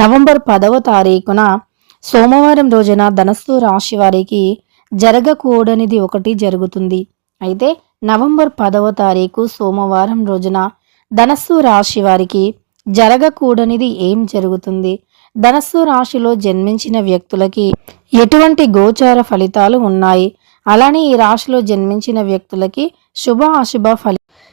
November పదవ తారీఖున సోమవారం రోజున ధనస్సు రాశి వారికి జరగకూడనిది ఒకటి జరుగుతుంది. అయితే నవంబర్ పదవ తారీఖు సోమవారం రోజున ధనస్సు రాశి వారికి జరగకూడనిది ఏం జరుగుతుంది? ధనస్సు రాశిలో జన్మించిన వ్యక్తులకి ఎటువంటి గోచార ఫలితాలు ఉన్నాయి? అలానే ఈ రాశిలో జన్మించిన వ్యక్తులకి శుభ అశుభ ఫలి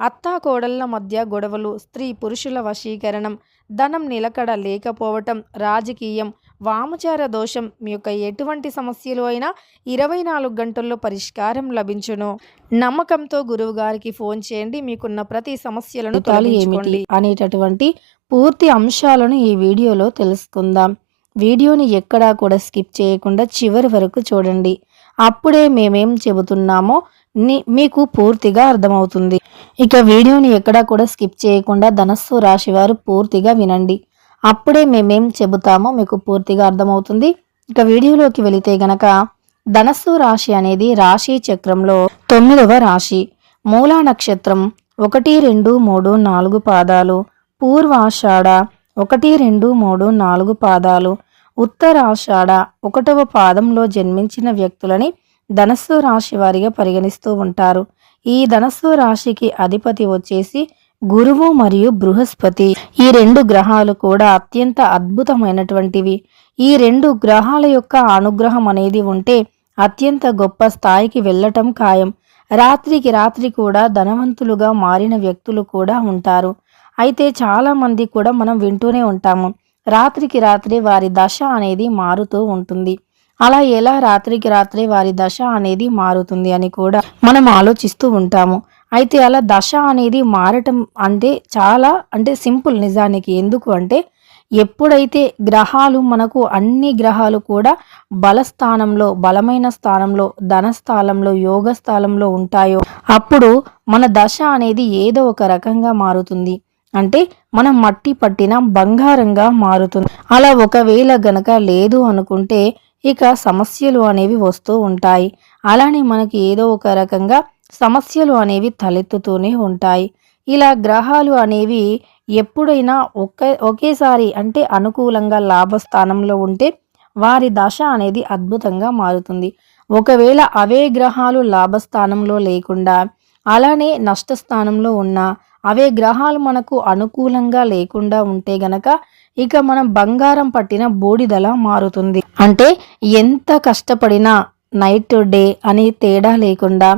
అత్తా కోడళ్ళ మధ్య గొడవలు స్త్రీ పురుషుల వశీకరణం ధనం నిలకడ లేకపోవటం రాజకీయం వామచార దోషం మీ యొక్క ఎటువంటి సమస్యలు అయినా ఇరవై నాలుగు గంటల్లో పరిష్కారం లభించును. నమ్మకంతో గురువు గారికి ఫోన్ చేయండి మీకున్న ప్రతి సమస్యలను తొలగించుకోండి. అనేటటువంటి పూర్తి అంశాలను ఈ వీడియోలో తెలుసుకుందాం. వీడియోని ఎక్కడా కూడా స్కిప్ చేయకుండా చివరి వరకు చూడండి. అప్పుడే మేమేం చెబుతున్నామో మీకు పూర్తిగా అర్థమవుతుంది. ఇక వీడియోని ఎక్కడా కూడా స్కిప్ చేయకుండా ధనస్సు రాశి వారు పూర్తిగా వినండి. అప్పుడే మేమేం చెబుతామో మీకు పూర్తిగా అర్థమవుతుంది. ఇక వీడియోలోకి వెళితే గనక ధనస్సు రాశి అనేది రాశి చక్రంలో తొమ్మిదవ రాశి. మూలా నక్షత్రం ఒకటి రెండు మూడు నాలుగు పాదాలు. పూర్వాషాఢ ఒకటి రెండు మూడు నాలుగు పాదాలు. ఉత్తరాషాఢ ఒకటవ పాదంలో జన్మించిన వ్యక్తులని ధనస్సు రాశి వారిగా పరిగణిస్తూ ఉంటారు. ఈ ధనస్సు రాశికి అధిపతి వచ్చేసి గురువు మరియు బృహస్పతి. ఈ రెండు గ్రహాలు కూడా అత్యంత అద్భుతమైనటువంటివి. ఈ రెండు గ్రహాల యొక్క అనుగ్రహం అనేది ఉంటే అత్యంత గొప్ప స్థాయికి వెళ్ళటం ఖాయం. రాత్రికి రాత్రి కూడా ధనవంతులుగా మారిన వ్యక్తులు కూడా ఉంటారు. అయితే చాలామంది కూడా మనం వింటూనే ఉంటాము. రాత్రికి రాత్రి వారి దశ అనేది మారుతూ ఉంటుంది. అలా ఎలా రాత్రికి రాత్రి వారి దశ అనేది మారుతుంది అని కూడా మనం ఆలోచిస్తూ ఉంటాము. అయితే అలా దశ అనేది మారటం అంటే చాలా అంటే సింపుల్ నిజానికి. ఎందుకు అంటే ఎప్పుడైతే గ్రహాలు మనకు అన్ని గ్రహాలు కూడా బలస్థానంలో బలమైన స్థానంలో ధనస్థానంలో యోగ స్థానంలో ఉంటాయో అప్పుడు మన దశ అనేది ఏదో ఒక రకంగా మారుతుంది. అంటే మనం మట్టి పట్టిన బంగారంగా మారుతుంది. అలా ఒకవేళ గనక లేదు అనుకుంటే ఇక సమస్యలు అనేవి వస్తూ ఉంటాయి. అలానే మనకి ఏదో ఒక రకంగా సమస్యలు అనేవి తలెత్తుతూనే ఉంటాయి. ఇలా గ్రహాలు అనేవి ఎప్పుడైనా ఒకే ఒకేసారి అంటే అనుకూలంగా లాభస్థానంలో ఉంటే వారి దశ అనేది అద్భుతంగా మారుతుంది. ఒకవేళ అవే గ్రహాలు లాభస్థానంలో లేకుండా అలానే నష్టస్థానంలో ఉన్న అవే గ్రహాలు మనకు అనుకూలంగా లేకుండా ఉంటే గనక ఇక మనం బంగారం పట్టిన బూడిదలా మారుతుంది. అంటే ఎంత కష్టపడినా నైట్ డే అని తేడా లేకుండా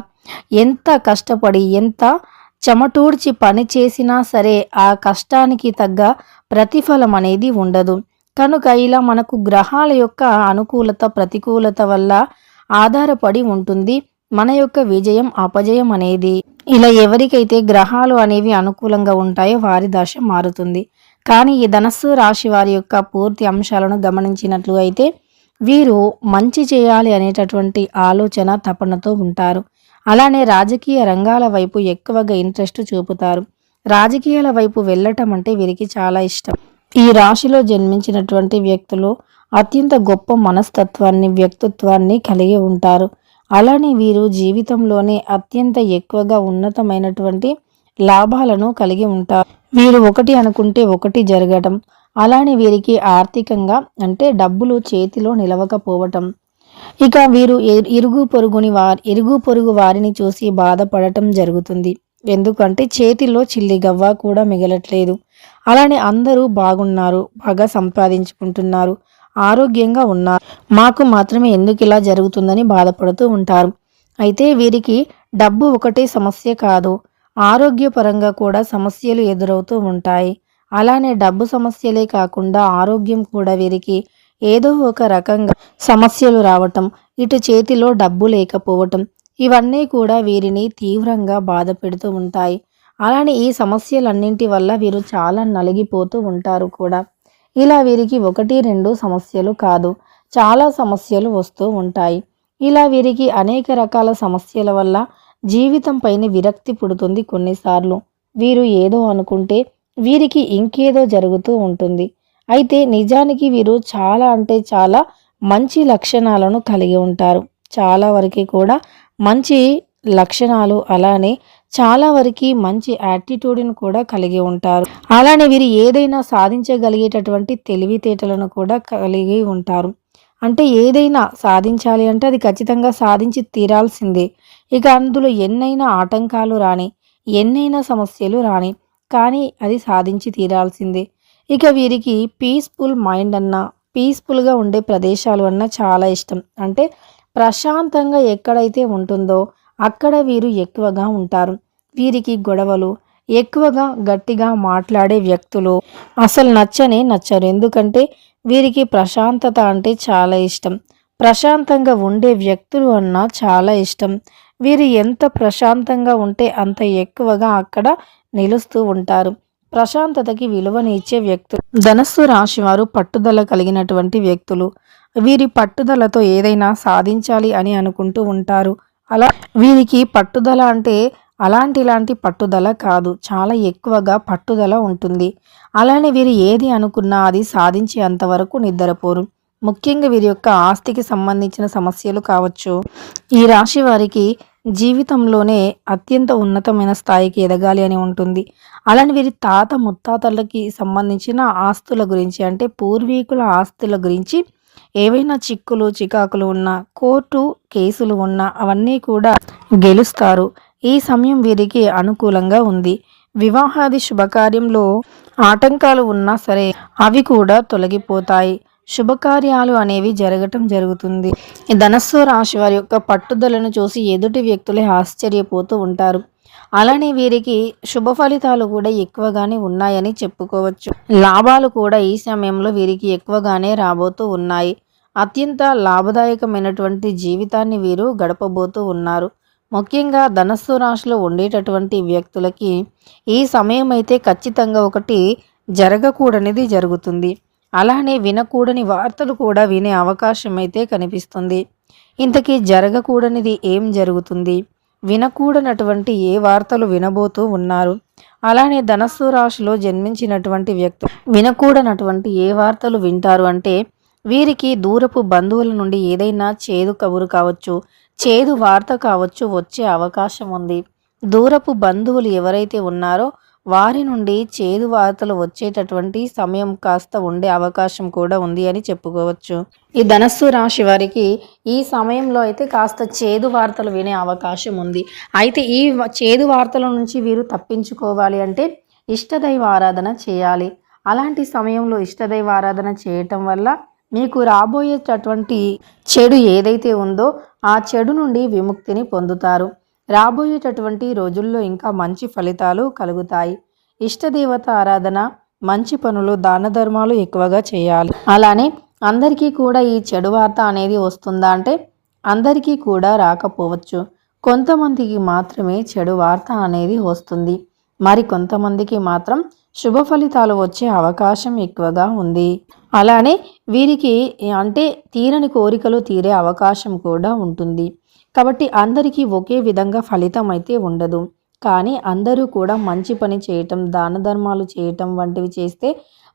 ఎంత కష్టపడి ఎంత చెమటూడ్చి పని చేసినా సరే ఆ కష్టానికి తగ్గ ప్రతిఫలం అనేది ఉండదు. కనుక ఇలా మనకు గ్రహాల యొక్క అనుకూలత ప్రతికూలత వల్ల ఆధారపడి ఉంటుంది. మన యొక్క విజయం అపజయం అనేది ఇలా ఎవరికైతే గ్రహాలు అనేవి అనుకూలంగా ఉంటాయో వారి దశ మారుతుంది. కానీ ఈ ధనస్సు రాశి వారి యొక్క పూర్తి అంశాలను గమనించినట్లు అయితే వీరు మంచి చేయాలి అనేటటువంటి ఆలోచన తపనతో ఉంటారు. అలానే రాజకీయ రంగాల వైపు ఎక్కువగా ఇంట్రెస్ట్ చూపుతారు. రాజకీయాల వైపు వెళ్ళటం అంటే వీరికి చాలా ఇష్టం. ఈ రాశిలో జన్మించినటువంటి వ్యక్తులు అత్యంత గొప్ప మనస్తత్వాన్ని వ్యక్తిత్వాన్ని కలిగి ఉంటారు. అలానే వీరు జీవితంలోనే అత్యంత ఎక్కువగా ఉన్నతమైనటువంటి లాభాలను కలిగి ఉంటారు. వీరు ఒకటి అనుకుంటే ఒకటి జరగటం అలానే వీరికి ఆర్థికంగా అంటే డబ్బులు చేతిలో నిలవకపోవటం. ఇక వీరు ఇరుగు పొరుగుని వారి ఇరుగు పొరుగు వారిని చూసి బాధపడటం జరుగుతుంది. ఎందుకంటే చేతిలో చిల్లి గవ్వ కూడా మిగలట్లేదు. అలానే అందరూ బాగున్నారు బాగా సంపాదించుకుంటున్నారు. ఆరోగ్యంగా ఉన్నారు. మాకు మాత్రమే ఎందుకు ఇలా జరుగుతుందని బాధపడుతూ ఉంటారు. అయితే వీరికి డబ్బు ఒకటే సమస్య కాదు. ఆరోగ్యపరంగా కూడా సమస్యలు ఎదురవుతూ ఉంటాయి. అలానే డబ్బు సమస్యలే కాకుండా ఆరోగ్యం కూడా వీరికి ఏదో ఒక రకంగా సమస్యలు రావటం ఇటు చేతిలో డబ్బు లేకపోవటం ఇవన్నీ కూడా వీరిని తీవ్రంగా బాధ పెడుతూ ఉంటాయి. అలానే ఈ సమస్యలన్నింటి వల్ల వీరు చాలా నలిగిపోతూ ఉంటారు కూడా. ఇలా వీరికి ఒకటి రెండు సమస్యలు కాదు. చాలా సమస్యలు వస్తూ ఉంటాయి. ఇలా వీరికి అనేక రకాల సమస్యల వల్ల జీవితం పైన విరక్తి పుడుతుంది కొన్నిసార్లు. వీరు ఏదో అనుకుంటే వీరికి ఇంకేదో జరుగుతూ ఉంటుంది. అయితే నిజానికి వీరు చాలా అంటే చాలా మంచి లక్షణాలను కలిగి ఉంటారు. చాలా వరకు కూడా మంచి లక్షణాలు అలానే చాలా వరకు మంచి యాటిట్యూడ్ని కూడా కలిగి ఉంటారు. అలానే వీరు ఏదైనా సాధించగలిగేటటువంటి తెలివితేటలను కూడా కలిగి ఉంటారు. అంటే ఏదైనా సాధించాలి అంటే అది ఖచ్చితంగా సాధించి తీరాల్సిందే. ఇక అందులో ఎన్నైనా ఆటంకాలు రాని ఎన్నైనా సమస్యలు రాని కానీ అది సాధించి తీరాల్సిందే. ఇక వీరికి పీస్ఫుల్ మైండ్ అన్న పీస్ఫుల్గా ఉండే ప్రదేశాలు అన్న చాలా ఇష్టం. అంటే ప్రశాంతంగా ఎక్కడైతే ఉంటుందో అక్కడ వీరు ఎక్కువగా ఉంటారు. వీరికి గొడవలు ఎక్కువగా గట్టిగా మాట్లాడే వ్యక్తులు అసలు నచ్చనే నచ్చరు. ఎందుకంటే వీరికి ప్రశాంతత అంటే చాలా ఇష్టం. ప్రశాంతంగా ఉండే వ్యక్తులు అన్నా చాలా ఇష్టం. వీరు ఎంత ప్రశాంతంగా ఉంటే అంత ఎక్కువగా అక్కడ నిలుస్తూ ఉంటారు. ప్రశాంతతకి విలువని ఇచ్చే వ్యక్తులు. ధనస్సు రాశి వారు పట్టుదల కలిగినటువంటి వ్యక్తులు. వీరి పట్టుదలతో ఏదైనా సాధించాలి అని అనుకుంటూ ఉంటారు. అలా వీరికి పట్టుదల అంటే అలాంటి ఇలాంటి పట్టుదల కాదు. చాలా ఎక్కువగా పట్టుదల ఉంటుంది. అలానే వీరు ఏది అనుకున్నా అది సాధించే అంతవరకు నిద్రపోరు. ముఖ్యంగా వీరి యొక్క ఆస్తికి సంబంధించిన సమస్యలు కావచ్చు. ఈ రాశి వారికి జీవితంలోనే అత్యంత ఉన్నతమైన స్థాయికి ఎదగాలి అని ఉంటుంది. అలానే వీరి తాత ముత్తాతలకి సంబంధించిన ఆస్తుల గురించి అంటే పూర్వీకుల ఆస్తుల గురించి ఏవైనా చిక్కులు చికాకులు ఉన్నా కోర్టు కేసులు ఉన్నా అవన్నీ కూడా గెలుస్తారు. ఈ సమయం వీరికి అనుకూలంగా ఉంది. వివాహాది శుభకార్యంలో ఆటంకాలు ఉన్నా సరే అవి కూడా తొలగిపోతాయి. శుభకార్యాలు అనేవి జరగటం జరుగుతుంది. ధనస్సు రాశి వారి యొక్క పట్టుదలను చూసి ఎదుటి వ్యక్తులే ఆశ్చర్యపోతూ ఉంటారు. అలానే వీరికి శుభ ఫలితాలు కూడా ఎక్కువగానే ఉన్నాయని చెప్పుకోవచ్చు. లాభాలు కూడా ఈ సమయంలో వీరికి ఎక్కువగానే రాబోతూ ఉన్నాయి. అత్యంత లాభదాయకమైనటువంటి జీవితాన్ని వీరు గడపబోతూ ఉన్నారు. ముఖ్యంగా ధనస్సు రాశిలో ఉండేటటువంటి వ్యక్తులకి ఈ సమయం అయితే ఖచ్చితంగా ఒకటి జరగకూడనిది జరుగుతుంది. అలానే వినకూడని వార్తలు కూడా వినే అవకాశం అయితే కనిపిస్తుంది. ఇంతకీ జరగకూడనిది ఏం జరుగుతుంది? వినకూడనటువంటి ఏ వార్తలు వినబోతూ ఉన్నారు? అలానే ధనస్సు రాశిలో జన్మించినటువంటి వ్యక్తులు వినకూడనటువంటి ఏ వార్తలు వింటారు అంటే వీరికి దూరపు బంధువుల నుండి ఏదైనా చేదు కబురు కావచ్చు చేదు వార్త కావచ్చు వచ్చే అవకాశం ఉంది. దూరపు బంధువులు ఎవరైతే ఉన్నారో వారి నుండి చేదు వార్తలు వచ్చేటటువంటి సమయం కాస్త ఉండే అవకాశం కూడా ఉంది అని చెప్పుకోవచ్చు. ఈ ధనస్సు రాశి వారికి ఈ సమయంలో అయితే కాస్త చేదు వార్తలు వినే అవకాశం ఉంది. అయితే ఈ చేదు వార్తల నుంచి వీరు తప్పించుకోవాలి అంటే ఇష్టదైవ ఆరాధన చేయాలి. అలాంటి సమయంలో ఇష్టదైవ ఆరాధన చేయటం వల్ల మీకు రాబోయేటటువంటి చెడు ఏదైతే ఉందో ఆ చెడు నుండి విముక్తిని పొందుతారు. రాబోయేటటువంటి రోజుల్లో ఇంకా మంచి ఫలితాలు కలుగుతాయి. ఇష్టదేవత ఆరాధన మంచి పనులు దాన ధర్మాలు ఎక్కువగా చేయాలి. అలానే అందరికీ కూడా ఈ చెడు వార్త అనేది వస్తుందా అంటే అందరికీ కూడా రాకపోవచ్చు. కొంతమందికి మాత్రమే చెడు వార్త అనేది వస్తుంది. మరి కొంతమందికి మాత్రం శుభ ఫలితాలు వచ్చే అవకాశం ఎక్కువగా ఉంది. అలానే వీరికి అంటే తీరని కోరికలు తీరే అవకాశం కూడా ఉంటుంది. కాబట్టి అందరికీ ఒకే విధంగా ఫలితం అయితే ఉండదు. కానీ అందరూ కూడా మంచి పని చేయటం దాన ధర్మాలు చేయటం వంటివి చేస్తే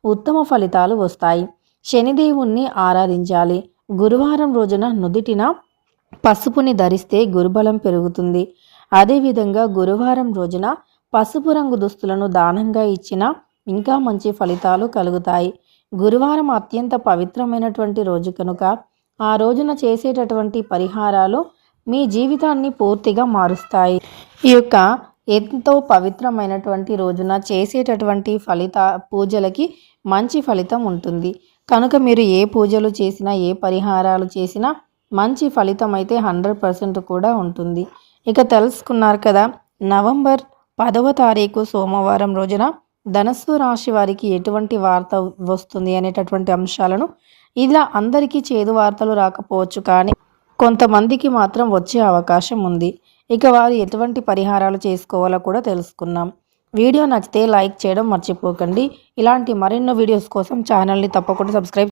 ఉత్తమ ఫలితాలు వస్తాయి. శనిదేవుణ్ణి ఆరాధించాలి. గురువారం రోజున నుదిటిన పసుపుని ధరిస్తే గురుబలం పెరుగుతుంది. అదేవిధంగా గురువారం రోజున పసుపు రంగు దుస్తులను దానంగా ఇచ్చిన ఇంకా మంచి ఫలితాలు కలుగుతాయి. గురువారం అత్యంత పవిత్రమైనటువంటి రోజు కనుక ఆ రోజున చేసేటటువంటి పరిహారాలు మీ జీవితాన్ని పూర్తిగా మారుస్తాయి. ఈ యొక్క ఎంతో పవిత్రమైనటువంటి రోజున చేసేటటువంటి ఫలిత పూజలకి మంచి ఫలితం ఉంటుంది. కనుక మీరు ఏ పూజలు చేసినా ఏ పరిహారాలు చేసినా మంచి ఫలితం అయితే హండ్రెడ్ పర్సెంట్ కూడా ఉంటుంది. ఇక తెలుసుకున్నారు కదా నవంబర్ పదవ తారీఖు సోమవారం రోజున ధనస్సు రాశి వారికి ఎటువంటి వార్త వస్తుంది అనేటటువంటి అంశాలను ఇలా అందరికీ చేదు వార్తలు రాకపోవచ్చు కానీ కొంతమందికి మాత్రం వచ్చే అవకాశం ఉంది. ఇక వారు ఎటువంటి పరిహారాలు చేసుకోవాలో కూడా తెలుసుకున్నాం వీడియో నచ్చితే లైక్ చేయడం మర్చిపోకండి. ఇలాంటి మరెన్నో వీడియోస్ కోసం ఛానల్ని తప్పకుండా సబ్స్క్రైబ్